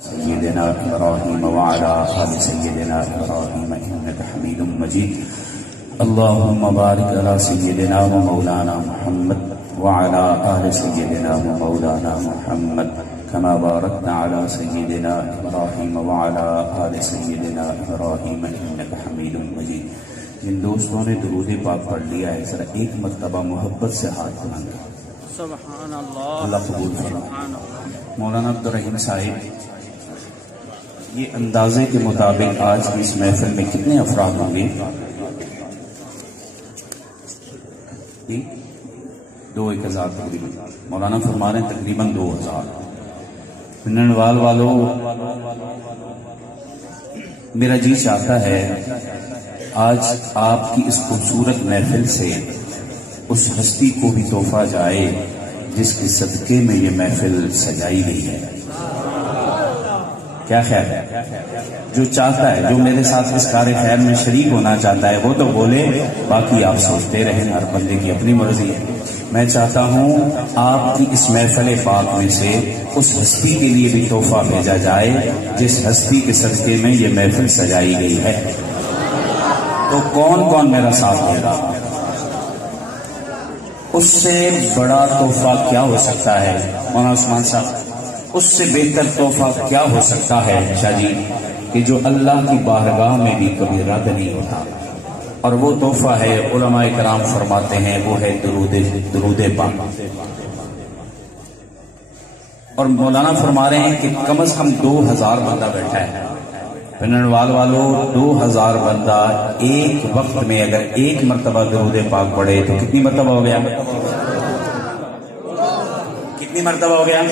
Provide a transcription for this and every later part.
سيدنا إبراهيم وعلى آل سيدنا إبراهيم إنك حميد مجيد. اللهم بارك على سيدنا ومولانا محمد وعلى آل سيدنا ومولانا محمد كما باركت على سيدنا إبراهيم وعلى آل سيدنا إبراهيم إنك حميد مجيد. جن دوستوں نے درود پاک پڑھ لیا ہے ذرا ایک مرتبہ محبت سے ہاتھ بلند کریں. سبحان اللہ. اللہ قبول فرمائے. مولانا عبدالرحیم صاحب، یہ اندازے کے مطابق آج کی اس محفل میں کتنے افراد ہوں گے؟ 2,000 تقریباً. مولانا فرما رہے ہیں تقریباً 2,000. پننوال والوں، میرا جی چاہتا ہے آج آپ کی اس خوبصورت محفل سے اس ہستی کو بھی تحفہ جائے جس کے صدقے میں یہ محفل سجائی گئی ہے. کیا خیر ہے؟ جو چاہتا ہے، جو میرے ساتھ اس کار خیر میں شریک ہونا چاہتا ہے وہ تو بولے، باقی آپ سوچتے رہیں، ہر بندے کی اپنی مرضی ہے. میں چاہتا ہوں آپ کی اس محفل پاک میں سے اس ہستی کے لیے بھی تحفہ بھیجا جائے جس ہستی کے صدقے میں یہ محفل سجائی گئی ہے. تو کون کون میرا ساتھ دے گا؟ اس سے بڑا تحفہ کیا ہو سکتا ہے مولانا عثمان صاحب؟ اس سے بہتر تحفہ کیا ہو سکتا ہے شاہ جی کہ جو اللہ کی بارگاہ میں بھی کبھی رد نہیں ہوتا، اور وہ تحفہ ہے علماء کرام فرماتے ہیں وہ ہے درود پاک. اور مولانا فرما رہے ہیں کہ کم از کم 2,000 بندہ بیٹھا ہے. پننوال والوں، 2,000 بندہ ایک وقت میں اگر ایک مرتبہ درود پاک پڑھے تو کتنی مرتبہ ہو گیا؟ کتنی مرتبہ ہو گیا؟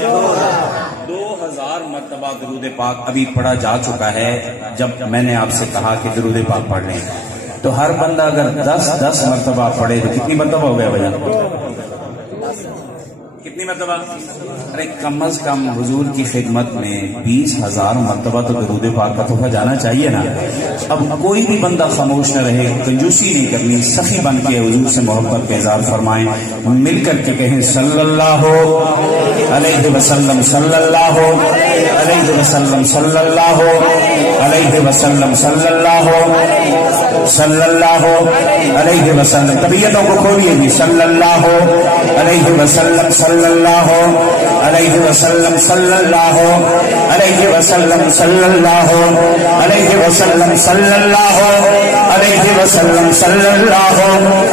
2,000 مرتبہ درود پاک ابھی پڑھا جا چکا ہے. جب میں نے آپ سے کہا کہ درود پاک پڑھ لیں تو ہر بندہ اگر 10 مرتبہ پڑھے تو کتنی مرتبہ ہو گیا بھائی؟ کتنی مرتبہ؟ ارے کم از کم حضور کی خدمت میں 20,000 مرتبہ تو درود پاک کا تحفہ جانا چاہیے نا. اب کوئی بھی بندہ خاموش نہ رہے، کنجوسی نہیں کرنی، سخی بن کے حضور سے محبت کا اظہار فرمائیں. مل کر کے کہیں صلی اللہ علیہ وسلم، صلی اللہ علیہ وسلم، صلی اللہ علیہ وسلم، صلی اللہ علیہ وسلم. طبیعتوں کو کھولیے گی. صلی اللہ علیہ وسلم، صلی اللہ علیہ وسلم، صلی اللہ علیہ وسلم، صلی اللہ علیہ وسلم، صلی اللہ علیہ وسلم، صلی اللہ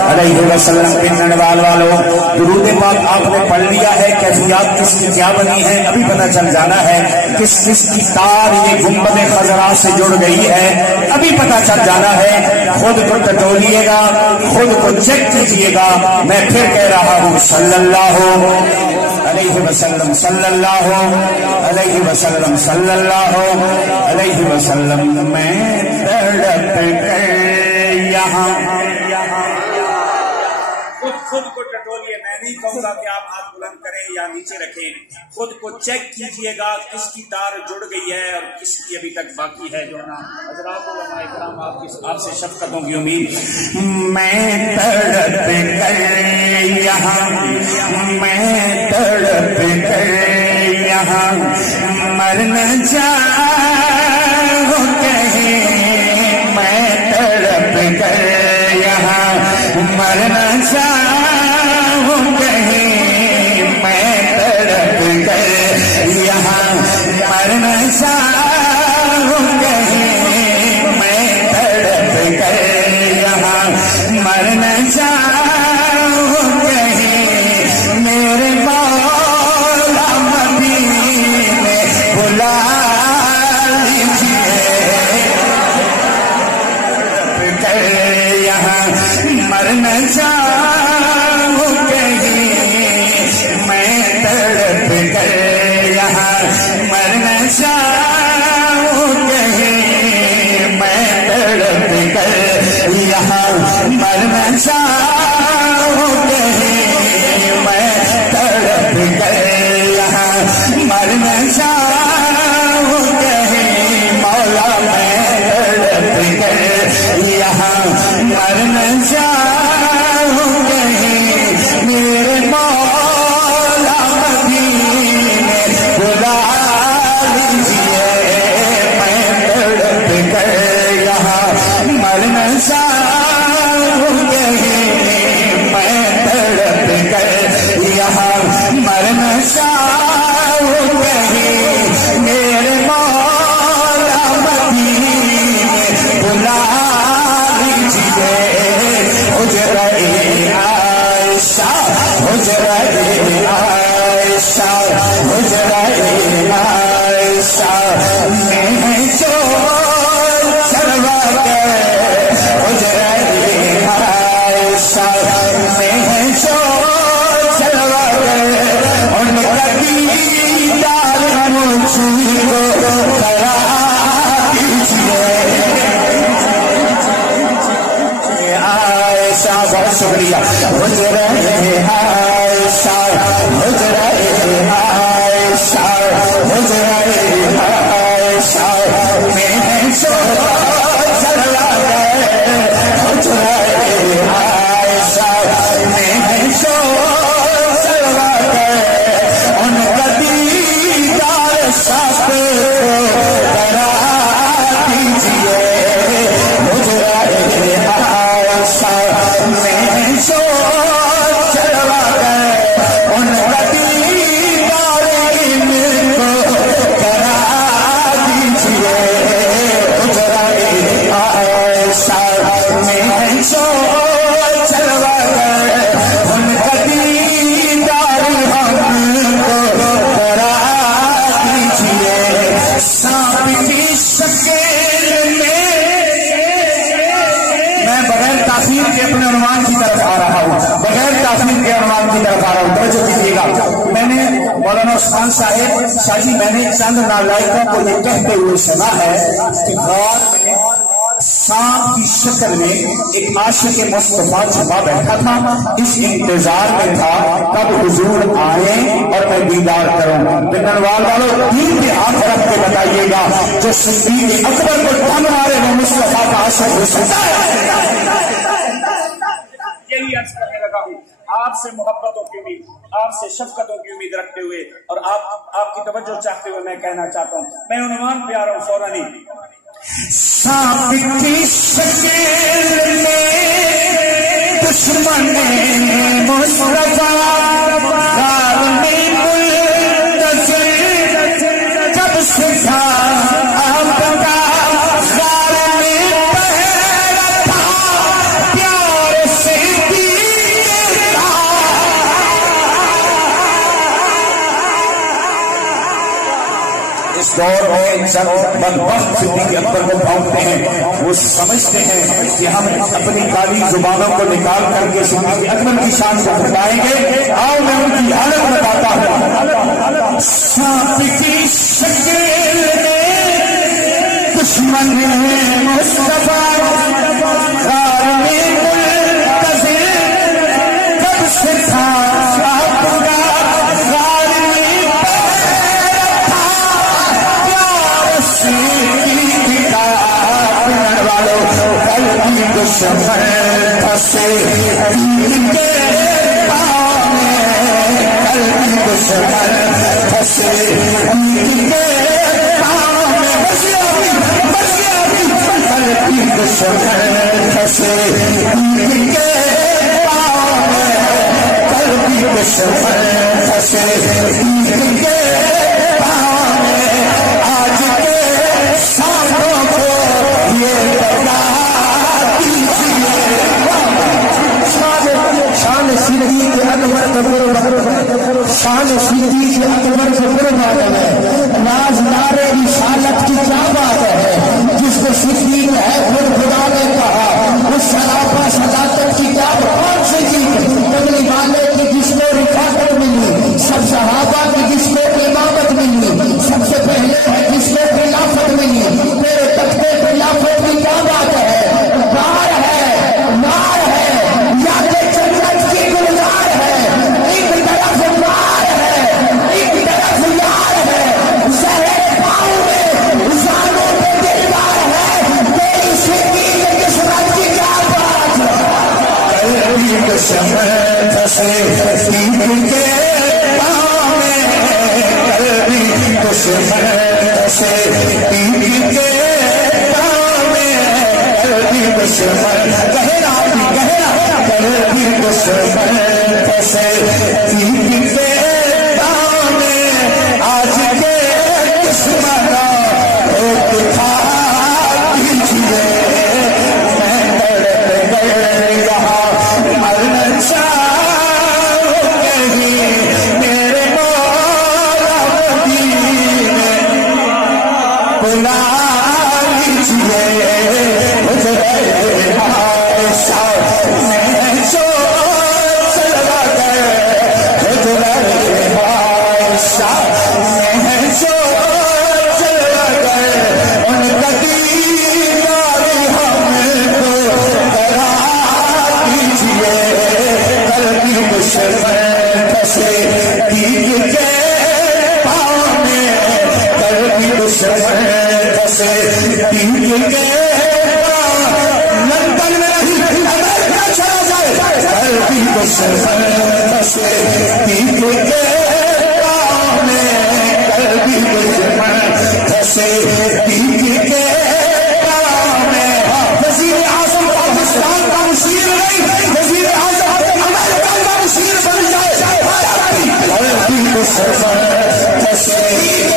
علیہ وسلم. پننوال والوں، درود پاک آپ نے پڑھ لیا ہے، کیفیات کس کی کیا بنی ہے ابھی پتہ چل جانا ہے. کس کس کی تار یہ گنبد خضرا سے جڑ گئی ہے ابھی پتہ چل جانا ہے. خود کو ٹٹولیے گا، خود کو چیک کیجیے گا. میں پھر کہہ رہا ہوں صلی اللہ علیہ وسلم، صلی اللہ علیہ وسلم، صلی اللہ علیہ وسلم. میں تڑپ کر یہاں خود کو ٹٹولیے. میں نہیں کہوں گا کہ آپ ہاتھ بلند کریں یا نیچے رکھیں. خود کو چیک کیجئے گا کس کی تار جڑ گئی ہے اور کس کی ابھی تک باقی ہے جڑنا. حضرات علماء کرام، آپ سے شفقتوں کی امید. میں تڑپ کر یہاں، میں تڑپ کر یہاں مرنا چاہوں کہیں. میں تڑپ کر یہاں مرنا چاہوں کہیں. میں تڑپ کر یہاں مرنا چاہوں کہیں. میں تڑپ کر یہاں مرنا چاہوں کہیں. میرے مولا مدینے بلا لیجیے. کر یہاں مرنا چاہوں کہیں. میں تڑپ کر یہاں مرنا چاہوں کہیں. میں تڑپ کر یہاں مرنا چاہوں کہیں. میں تڑپ کر یہاں مرنا چاہوں کہیں. مولا میں تڑپ کر یہاں مرنا چاہوں کہیں. میرے مولا مدینے بلا لیجیے. عائشہ میں جو چلوا گئے حجرے عائشہ میں جو چلوا گئے ان کا دیدار مجھ کو کرا دیجیے عائشہ بہت شکریہ حجرے عائشہ حجرے عائشہ حجرے عائشہ میں جو چلا گئے حجرے عائشہ میں جو چلا گئے ان کا دیدار ساتھ کرا دیجیے حجرے عائشہ میں جو چلا گئے ان کا دیدار ان کو کرا دیجیے حجرے عائشہ میں جو چلوا گئے ان کا دیدار ہم کو کرا دیجیے سانپ کی شکل میں بغیر تاخیر کے اپنے عنوان کی طرف آ رہا ہوں بغیر تاخیر کے عنوان کی طرف آ رہا ہوں توجہ کیجیے گا میں نے مولانا عثمان صاحب شاہ جی میں نے چند نالائقوں کو یہ کہتے ہوئے سنا ہے کہ غار میں سانپ کی شکل میں ایک عاشق مصطفیٰ چھپا بیٹھا تھا اس انتظار میں تھا کب حضور آئیں اور میں دیدار کروں بننوال والوں دین کے ہاتھ رکھ کے بتائیے گا جو صدیق اکبر کو ٹھن مارے وہ مصطفیٰ کا عاشق ہو سکتا ہے یہی عرض کرنے لگا ہوں آپ سے محبتوں کی امید آپ سے شفقتوں کی امید رکھتے ہوئے اور آپ کی توجہ چاہتے ہوئے میں کہنا چاہتا ہوں میں عنوان پہ آ رہا ہوں فوراً سانپ کی شکل میں دشمن مصطفیٰ غار میں منتظر کب سے تھا آپ کا غار میں پہرا تھا پیار سے اس دور میں جب بدبخت صدیق اکبر کو پہنچتے ہیں وہ سمجھتے ہیں کہ ہم اپنی کالی زبانوں کو نکال کر کے صدیق اکبر کی شان کو بتائیں گے آؤ میں ان کی حالت بتاتا ہوں سانپ کی شکل میں دشمن مصطفیٰ غار میں منتظر کب سے تھا آپ کا غار میں دشمن پھنسے دین کے پاؤں میں قلبی دشمن پھنسے دین کے پاؤں میں قلبی دشمن پھنسے دین کے پاؤں میں قلبی دشمن پھنسے دین کے پاؤں میں آج کے سانپوں کو یہ بتا شان صدیق اکبر شان صدیق اکبر سے قربان ہے نازدار رسالت کی کیا بات ہے جس کو صدیق ہے خود خدا نے کہا اس شرافہ صداقت کی کیا کون سی چیز کملی والے کی جس کو رفاقت ملی سب صحابہ کی جس کو امامت ملی سب سے پہلے ہے جس کو خلافت ملی میرے تختے خلافت کی کیا بات ہے نار ہے نار ہے یا کہ جنت کی گلزار ہے ایک طرف نار ہے ایک طرف یار ہے زہر پاؤں میں زانوں پہ دلدار ہے تیری صدیق قسمت کی کیا بات قلبی دشمن پھنسے دین کے پاؤں میں قلبی دشمن پھنسے دین کے پاؤں میں قلبی دشمن گہرا قلبی دشمن پھنسے دین کے پاؤں میں آج کے دشمن کو دکھا دیجیے میں تڑپ گئے یہاں مرنا چاہوں کہیں میرے مولا مدینے بلا لیجیے حجرے عائشہ میں جو چلا گئے حجرے عائشہ میں جو چلا گئے ان کا دیدار ہم کو کرا دیجیے قلبی دشمن پھنسے دیگ کے پاؤں میں قلبی دشمن پھنسے دیگ کے لندن میں نہیں امریکہ چلا جائے قلبی دشمن پھنسے دیگ کے پاؤں میں قلبی دشمن پھنسے دیگ کے پاؤں میں وزیر اعظم پاکستان کا مشیر نہیں وزیر اعظم امریکہ کا مشیر بن جائے قلبی دشمن پھنسے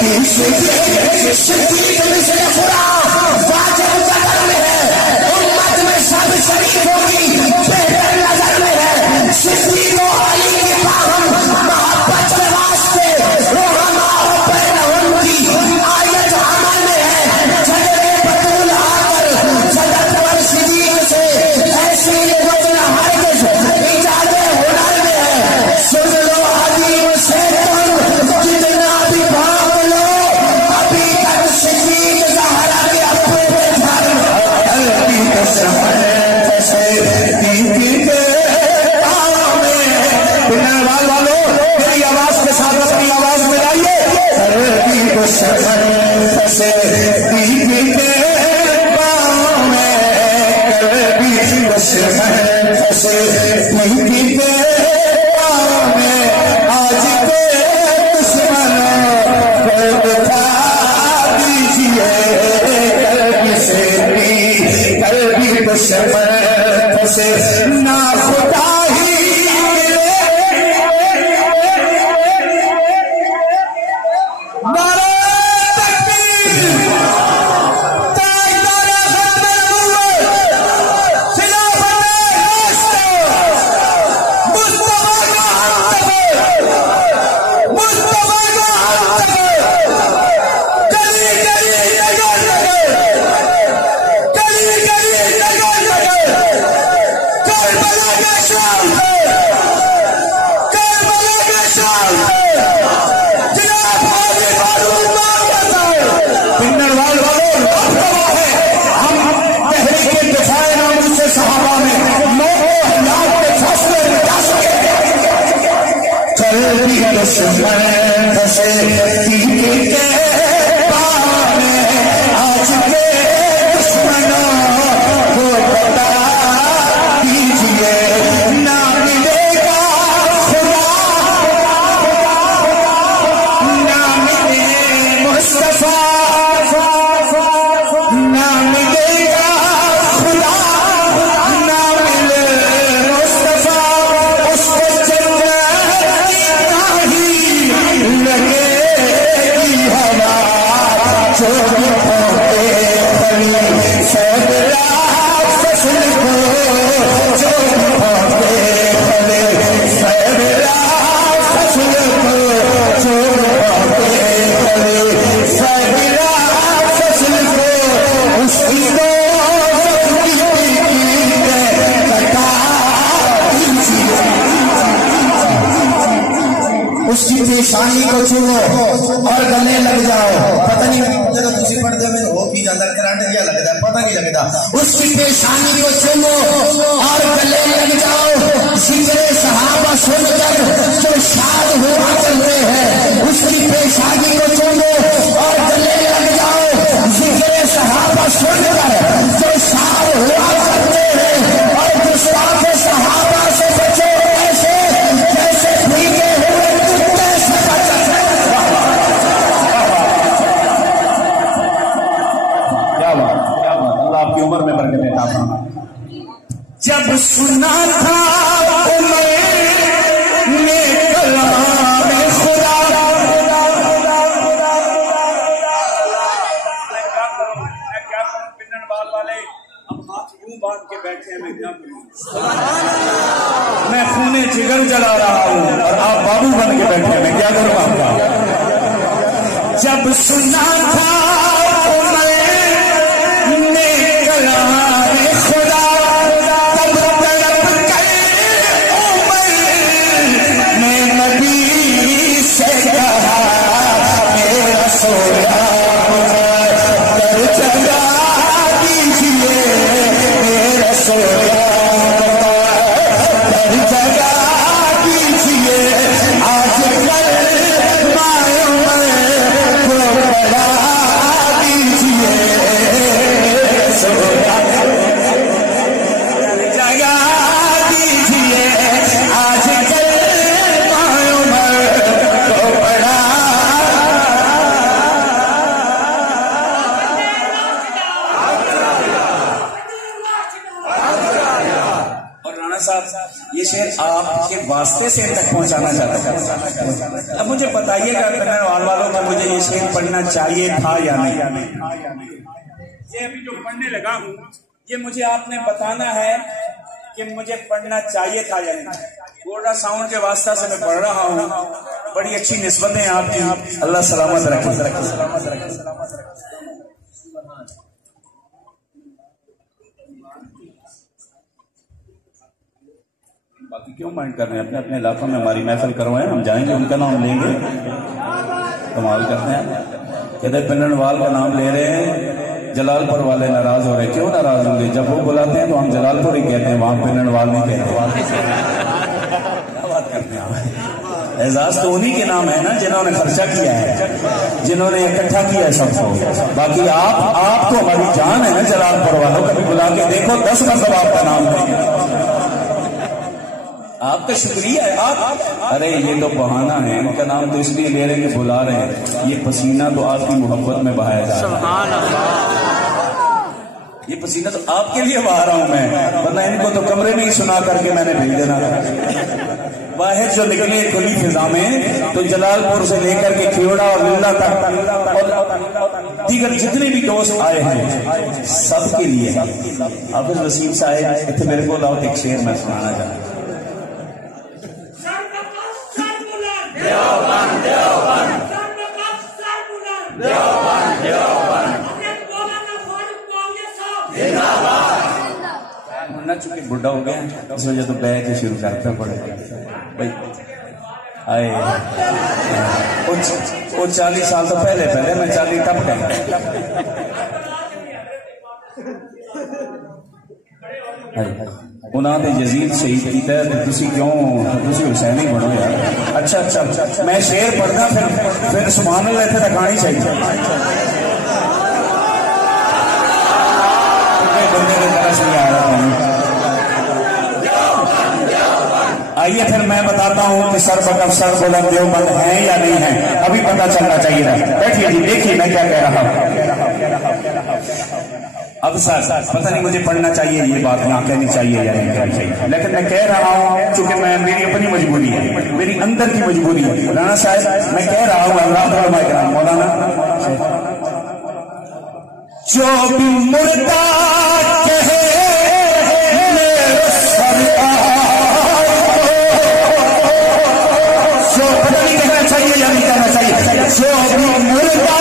دیگ کے صدیق مثل خدا واجب قدر میں ہے امت میں سب شریک ہوگی بہتر نظر میں ہے صدیق و علی کے باہم محبت کے واسطے رحماء بینہم کی آیت عمل میں ہے جھگڑے بطول آ کر صدق پر صدیق سے ایسی وزن ہرگز ایجاد ہنر میں ہے سن لو عظیم سے تم جتنا بھی بھاگ لو ابھی تک صدیق زہرا کے اپنے قلبی دشمن پھنسے دیگ کے پاؤں میں بننے والوں میری آواز کے ساتھ اپنی آواز ملائیے قلبی دشمن پھنسے دیگ کے پاؤں میں قلبی دشمن پھنسے دیگ کے پاؤں میں آج کے دشمنوں کو دکھا دیجیے قلبی سے بھی قلبی دشمن پھنسے نہ خدا ہی نعرہ تکبیر تاجدار ختم نبوت خلافت راستہ مصطفیٰ کا ہم مصطفیٰ کا ہم گلی گلی نگر نگر گلی گلی نگر نگر کربلا کے شام پہ کربلا کے شام پہ جناب حاجی فاروق محمد صاحب پنڈر والوں ہم تحریک دفاع ناموس صحابہ میں 9,000 کے فاصلے مٹا سکے قلبی دشمن پھنسے دیگ کے پاؤں میں آج کے دشمنوں کو بتا دیجیے نہ ملے گا خدا نہ ملے مصطفیٰ نہ ملے گا خدا نہ ملے مصطفیٰ اس کو جنت کی راہی لگے گی ہوا جو پھونکے پھلی سیدرا فصل کو جو پھونکے پھلی سیدرا فصل کو جو پھونکے پھلی سیدرا فصل کو اس کی دو کٹا دیجیے اس کی پیشانی کو چومو اور گلے لگ جاؤ پتہ نہیں جب تسی پڑھتے میں ہو بھی جاتا کرانٹ یا لگتا ہے پتہ نہیں لگتا اس کی پیشانی کو چومو اور گلے لگ جاؤ ذکر صحابہ سن کر جو شاد ہوا کرتے ہیں اس کی پیشانی کو چومو اور گلے لگ جاؤ ذکر صحابہ سن کر جو شاد ہوا کرتے ہیں اور گستاخ صحابہ سے بچو ایسے جیسے بھیگے ہوئے کتے سے بچتے اللہ آپ کی عمر میں برکت عطا فرمائے جب سنا تھا عمر نے کلام خدا باندھ کے بیٹھے ہیں میں کیا کروں میں خون جگر جلا رہا ہوں اور آپ بابو بن کے بیٹھے ہیں میں کیا کروں آپ کا جب سنا تھا شعر آپ کے واسطے سے ان تک پہنچانا چاہتا ہوں. اب مجھے بتائیے گا پنن والوں کہ مجھے یہ شعر پڑھنا چاہیے تھا یا نہیں. یہ ابھی جو پڑھنے لگا ہوں یہ مجھے آپ نے بتانا ہے کہ مجھے پڑھنا چاہیے تھا یا نہیں. گوڑا ساؤنڈ کے واسطہ سے میں پڑھ رہا ہوں. بڑی اچھی نسبتیں آپ کی. اللہ سلامت رکھے. باقی کیوں مائنڈ کر رہے ہیں؟ اپنے اپنے علاقوں میں ہماری محفل کروائیں, ہم جائیں گے ان کا نام لیں گے. کمال کرتے ہیں. کہتے پنن وال کا نام لے رہے ہیں, جلال پور والے ناراض ہو رہے. کیوں ناراض ہوں گے؟ جب وہ بلاتے ہیں تو ہم جلال پور ہی کہتے ہیں, وہاں پنن وال نہیں کہتے. کیا بات کرتے ہیں؟ اعزاز تو انہی کے نام ہے نا جنہوں نے خرچہ کیا ہے, جنہوں نے اکٹھا کیا ہے سب کو. باقی آپ تو ہماری جان ہے نا جلال پور والوں. کبھی بلا کے دیکھو 10 مرتبہ آپ کا نام لیں گے. آپ کا شکریہ ہے. ارے یہ تو بہانہ ہے, ان کا نام تو اس لیے لے رہے ہیں کہ بلا رہے ہیں. یہ پسینہ تو آپ کی محبت میں بہایا جا رہا ہے. یہ پسینہ تو آپ کے لیے بہا رہا ہوں میں, ورنہ ان کو تو کمرے میں ہی سنا کر کے میں نے بھیج دینا تھا. باہر جو نکلے کھلی فضا میں تو جلال پور سے لے کر کے کھیوڑا اور للہ تک اور دیگر جتنے بھی دوست آئے ہیں سب کے لیے. حافظ وسیم صاحب اتنے میرے کو لاؤ ایک شعر میں سنانا چاہتا ہوں. چونکہ بڑھا ہو گیا اس وجہ تو بیٹھ کے شروع کرتا پڑے بھائی. آئے وہ 40 سال تو پہلے میں 40 ٹپ گیا. انہوں نے یزید شہید کیتا ہے, تسی کیوں تسی حسینی بنو یار. اچھا میں شعر پڑھنا پھر سبحان اللہ اتنے تک آنی چاہیے. بندے کی طرح سے آ رہا ہوں. آئیے پھر میں بتاتا ہوں کہ سر بکف سر بلند دیوبند ہیں یا نہیں ہیں. ابھی پتہ چلنا چاہیے. بیٹھیے جی, دیکھیے میں کیا کہہ رہا ہوں. اب سر پتہ نہیں مجھے پڑھنا چاہیے یہ بات یہاں کہنی چاہیے یا نہیں کہنی چاہیے, لیکن میں کہہ رہا ہوں چونکہ میری اپنی مجبوری ہے, میری اندر کی مجبوری ہے. مولانا صاحب میں کہہ رہا ہوں, اللہ علماء کرام, مولانا جو بھی مردہ کہے میرے سرکار جو پتہ نہیں کہنا چاہیے یا نہیں کہنا چاہیے. جو بھی مردہ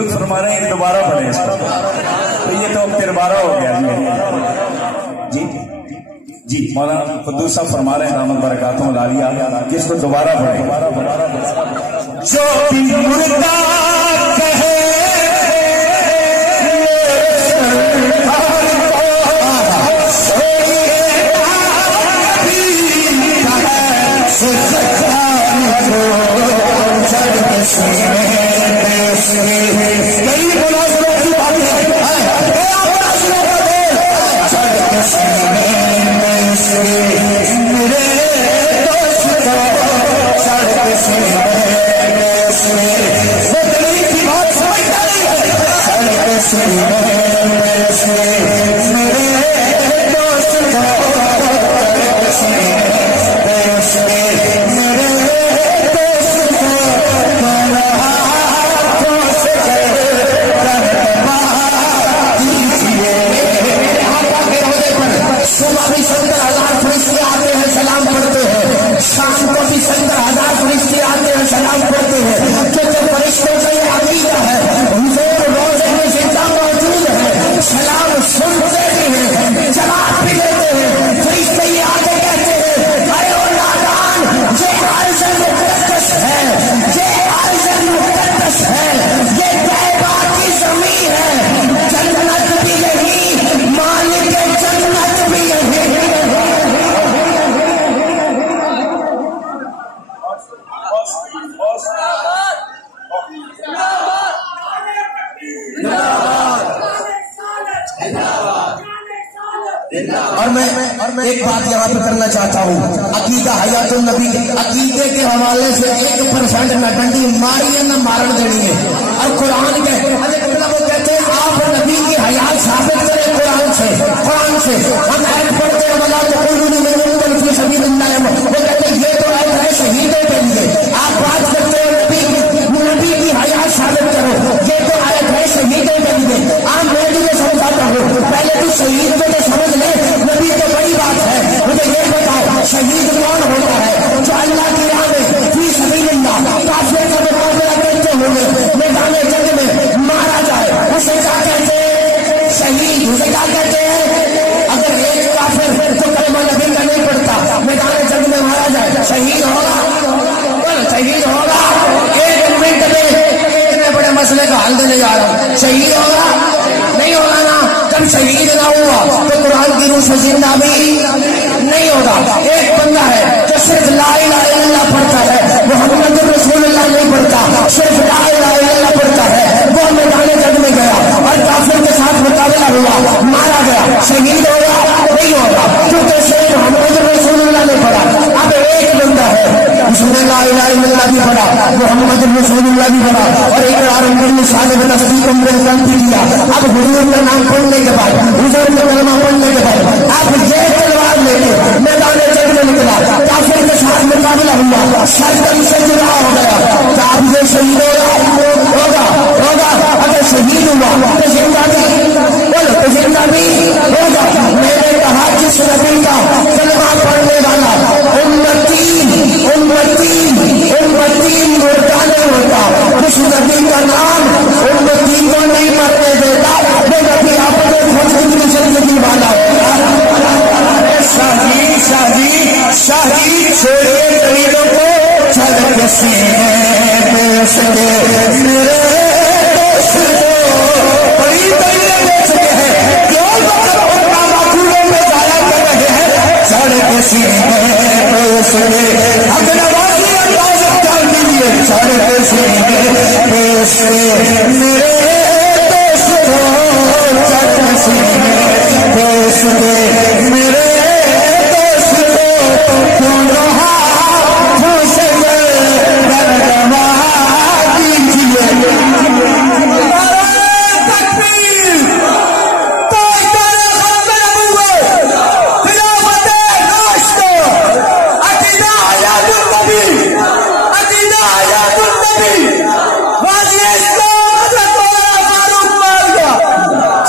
بزرگ فرما رہے ہیں کہ دوبارہ پڑھیں اس کو، تو یہ تو اب دوبارہ ہو گیا جی جی مولانا قدوس صاحب فرما رہے ہیں دامت برکاتہم العالیہ کہ اس کو دوبارہ پڑھیں۔ جو بھی مردہ کہے اور میں ایک بات یہاں پہ کرنا چاہتا ہوں، عقیدہ حیات النبی عقیدے کے حوالے سے 1% نہ ڈنڈی ماری ہے نہ مارن دینی ہے، اور قرآن کے وہ کہتے ہیں آپ نبی کی حیات ثابت کریں قرآن سے ہم ایڈ پڑھتے ہیں ولا تقولوا فی سبیل اللہ، وہ کہتے ہیں یہ تو ایڈ ہے شہیدوں کے لیے، آپ بات کرتے ہیں نبی کی حیات ثابت کرو، یہ تو ایڈ ہے شہیدوں کے لیے۔ آپ میں تجھے سمجھاتا ہوں، پہلے تو شہید کو تو سمجھ لے، نبی تو بڑی بات ہے، مجھے یہ بتاؤ شہید کون ہوتا ہے؟ جو اللہ کی راہ میں فی سبیل اللہ کافر کا مقابلہ کرتے ہوئے میدان جنگ میں مارا جائے، اسے کیا کہتے ہیں؟ شہید۔ اسے کیا کہتے ہیں؟ اگر ایک کافر تو کلمہ نبی کا نہیں پڑھتا میدان جنگ میں مارا جائے، شہید ہوگا؟ شہید ہوگا؟ 1 منٹ میں اتنے بڑے مسئلے کا حل دینے جا رہا ہوں، شہید ہوگا؟ نہیں ہوگا نا۔ جب شہید نہ ہوا تو قرآن کی روح سے زندہ بھی نہیں ہوگا۔ ایک بندہ ہے جو صرف لا الہ الا اللہ پڑھتا ہے، محمد رسول اللہ نہیں پڑھتا، صرف لا الہ الا اللہ پڑھتا ہے، وہ میدان جنگ میں گیا اور کافر کے ساتھ مقابلہ ہوا، مارا گیا، شہید ہوگا؟ نہیں ہوگا، کیونکہ صرف محمد رسول اللہ نے پڑھا۔ اب ایک بندہ ہے اس نے لا الہ الا اللہ بھی پڑھا، محمد رسول اللہ بھی پڑھا، اور اقرار باللسان و تصدیق بالقلب بھی کیا۔ اب حضور کا نام پڑھنے کے بعد، حضور کا کلمہ پڑھنے کے بعد اب یہ تلوار لے کے میدان جنگ میں نکلا، کافر کے ساتھ مقابلہ ہوا، شرطن سے جدا ہو گیا، کیا اب یہ شہید ہوگا؟ اگر شہید ہوا تو زندہ بھی بولو، تو زندہ بھی ہوگا۔ میں نے کہا جس نبی کا کلمہ پڑھنے والا امتی مردہ نہیں ہوتا، اس نبی کا نام امتی کو نہیں مرنے دیتا، وہ نبی اپنے خود کی زندگی والا شاہی چھوڑے دلیلوں کو چل کے سینے میں سکے میرے دوست کو بڑی دلیلیں دے چکے ہیں، جو اپنا معقولوں میں ضائع کر رہے ہیں، چل کے سینے میں سکے اپنا واقعی انداز اختیار کیجیے، چل کے سینے میں سکے میرے دوست کو چل کے سینے میں سکے میرے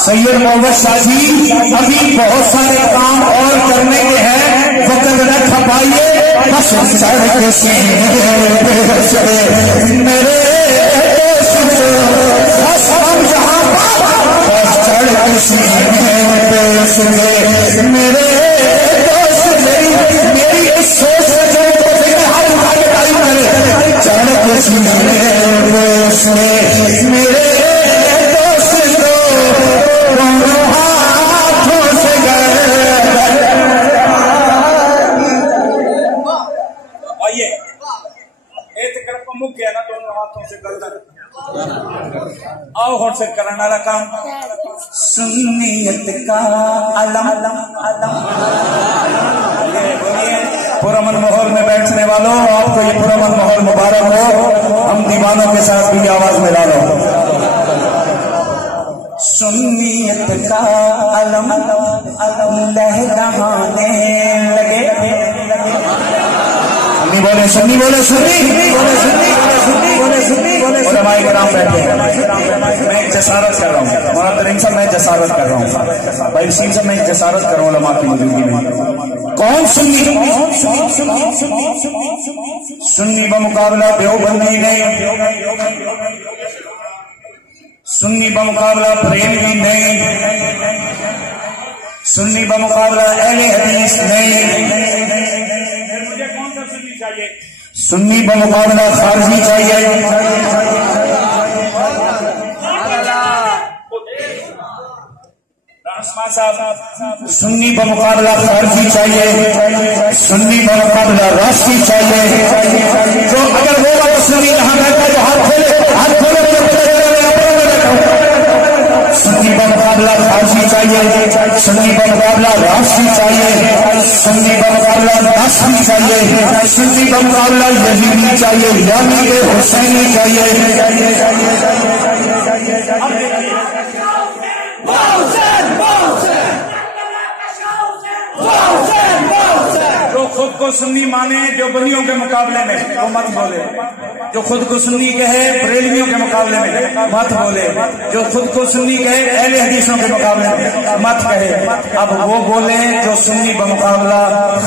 سید محمد شاہ جی ابھی بہت سارے کام اور کرنے کے ہیں، وقت نہ کھپائیے، بس سڑک سے میرے بس ہم جہاں بس چڑھ کسی پیش گئے میرے دوست میری اس سوچ سے ہر اٹھا کے تعریف کرے چڑھ کسی پیش گئے میرے دوست دونوں ہاتھوں سے گئے. آئیے ایک طرف مک گیا نا دونوں ہاتھوں سے گردن آؤ ہون سے کرنے والا کام سنیت کا علم پرامن ماحول میں بیٹھنے والوں آپ کو یہ پرامن ماحول مبارک ہو. ہم دیوانوں کے ساتھ بھی آواز میں ڈالو سنیت کا علم لہرانے لگے بولے سنی بولے سنی علماء کرام بیٹھے ہیں. میں ایک جسارت کر رہا ہوں مولانا ترین صاحب میں جسارت کر رہا ہوں بھائی وسیم صاحب میں ایک جسارت کر رہا ہوں علماء کی موجودگی میں. کون سنی بمقابلہ دیوبندی نہیں سنی بمقابلہ بریلوی نہیں سنی بمقابلہ اہل حدیث نہیں سنی بمقابلہ خارجی چاہیے سنی بمقابلہ خارجی چاہیے سنی بمقابلہ راشٹری چاہیے. جو اگر وہ سنی یہاں بیٹھا جو ہاتھ کھولے سنی بمقابلہ خارجی چاہیے سنی بمقابلہ راشٹری چاہیے سنی بمقابلہ ناصری چاہیے سنی بمقابلہ یزیدی چاہیے یعنی کہ حسینی چاہیے. جو خود کو سنی مانے جو بنیوں کے مقابلے میں وہ مت بولے. جو خود کو سنی کہے بریلویوں کے مقابلے میں مت بولے. جو خود کو سنی کہے اہل حدیثوں کے مقابلے میں مت کہے. اب وہ بولے جو سنی بمقابلہ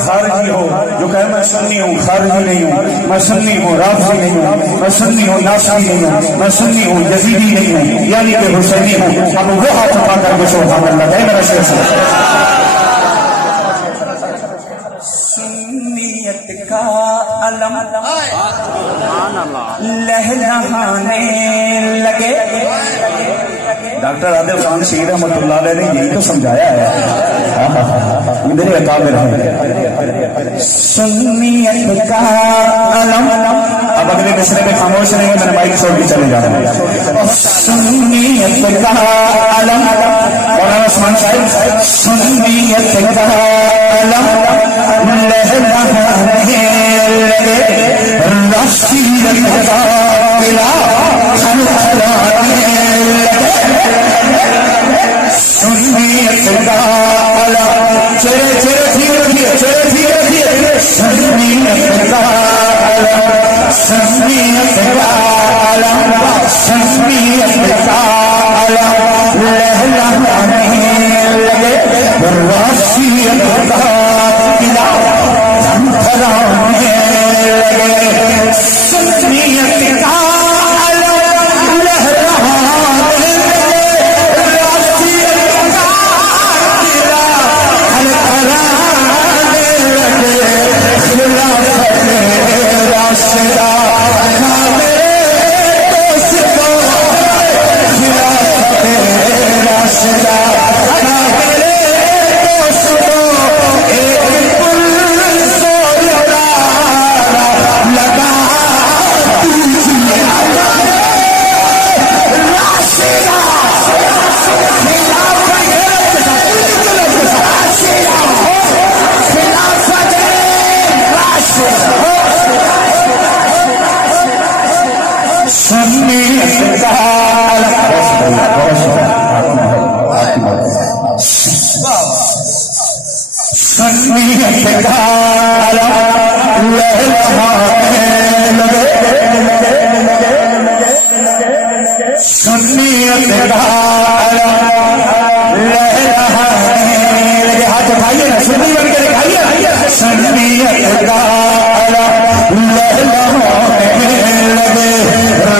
خارجی ہو جو کہے میں سنی ہوں خارجی نہیں ہوں میں سنی ہوں رافضی نہیں ہوں میں سنی ہوں ناصری نہیں ہوں میں سنی ہوں یزیدی نہیں ہوں یعنی کہ حسینی ہوں. اب وہ ہاتھ اٹھا کر کے سبحان اللہ کہے میرا شیخ سے کا علم لہرانے لگے. ڈاکٹر عادل خان شیر رحمۃ اللہ علیہ نے یہی تو سمجھایا ہے میرے اکابر ہیں. سنیت کا علم اب اگلے مصرے میں خاموش نہیں ہے میں نے مائک چھوڑ کے چلے جا رہا ہوں. سنیت کا علم مولانا عثمان صاحب سنیت کا علم لہرانے راشٹریت کا قلعہ سنیت کا علم چہرے ٹھیک رکھیے سنیت کا علم سنیت کا علم سنیت کا علم لہرانے لگے راشٹریت کا قلعہ لہرانے لگے. سنیت کا علم لہرانے لگے راشٹریت کا قلعہ لہرانے لگے. خلافت راشدہ میرے دوست کو خلافت راشدہ میرے دوست کو ایک پل سو لگا دیجیے راشدہ سنیت کا سنیت کا لہرانے لگے سنیت کا لہرانے لگے. ہاتھ اٹھائیے نا سنی بن کے دکھائیے سنیت کا لہرانے لگے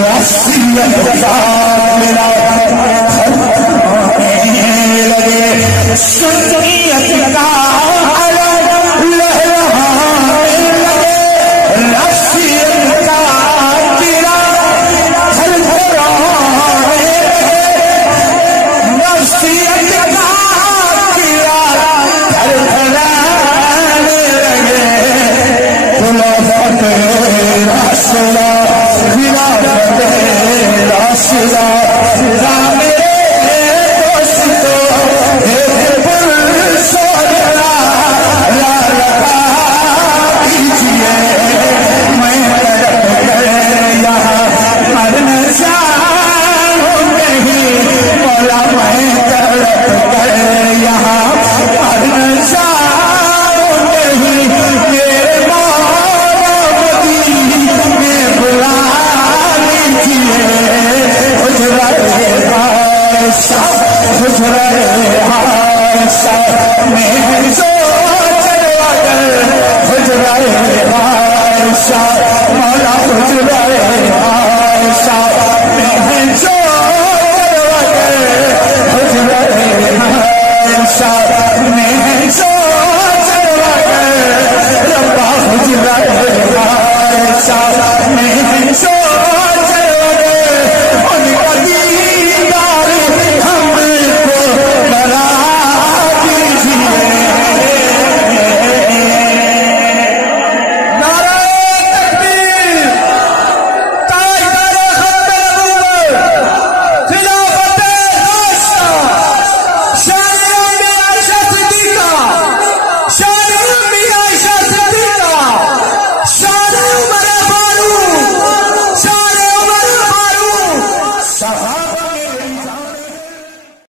راشٹریت کا عائشہ حجرہ عائشہ میں جو چلوا کر حجرہ عائشہ مولا حجرہ عائشہ میں جو